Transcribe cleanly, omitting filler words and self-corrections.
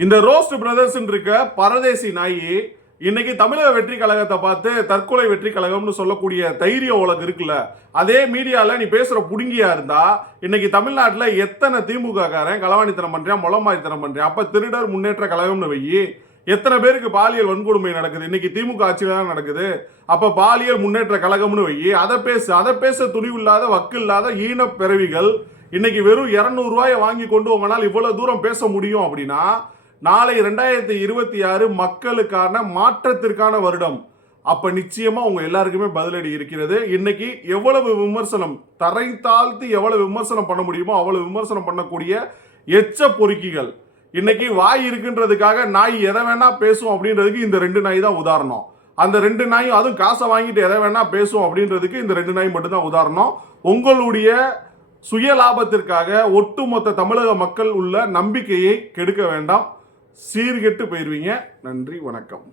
இந்த roast brothers இருக்க பரதேசி நாயி இன்னைக்கு தமிழக வெற்றி கழகத்தை பார்த்து தற்கொலை வெற்றி கழகம்னு சொல்லக்கூடிய தைரியம் உலகம் இருக்குல்ல, அதே மீடியால நீ பேசுற புடுங்கியா இருந்தா இன்னைக்கு தமிழ்நாட்டுல எத்தனை திமுக காரன் களவாணித்தனம் பண்றான், முளமாரித்தனம் பண்றான். அப்ப திருடர் முன்னேற்ற கழகம்னு வையி, எத்தனை பேருக்கு பாலியல் வன்கொடுமை நடக்குது இன்னைக்கு திமுக ஆட்சியில தான் நடக்குது. அப்ப பாலியல் முன்னேற்ற கழகம்னு வையி, அதை பேச துணிவில்லாத வக்கு இல்லாத ஈன பிறவிகள் இன்னைக்கு வெறும் 200 ரூபாயை வாங்கி கொண்டு உங்களால் இவ்வளவு தூரம் பேச முடியும் அப்படின்னா, நாளை 2026 மக்களுக்கான மாற்றத்திற்கான வருடம். அப்ப நிச்சயமா உங்க எல்லாருக்குமே பதிலடி இருக்கிறது. இன்னைக்கு எவ்வளவு விமர்சனம் தரை தாழ்த்தி எவ்வளவு விமர்சனம் பண்ண முடியுமோ அவ்வளவு விமர்சனம் பண்ணக்கூடிய எச்ச பொறுக்கிகள். இன்னைக்கு வாய் இருக்குன்றதுக்காக நாய் எதை வேணா பேசும் அப்படின்றதுக்கு இந்த 2 நாய் தான் உதாரணம். அந்த 2 நாயும் அதுவும் காசை வாங்கிட்டு எதை வேணா பேசும் அப்படின்றதுக்கு இந்த 2 நாய் மட்டும்தான் உதாரணம். உங்களுடைய சுய லாபத்திற்காக ஒட்டுமொத்த தமிழக மக்கள் உள்ள நம்பிக்கையை கெடுக்க வேண்டாம். சீர்கெட்டு போயிருவீங்க. நன்றி, வணக்கம்.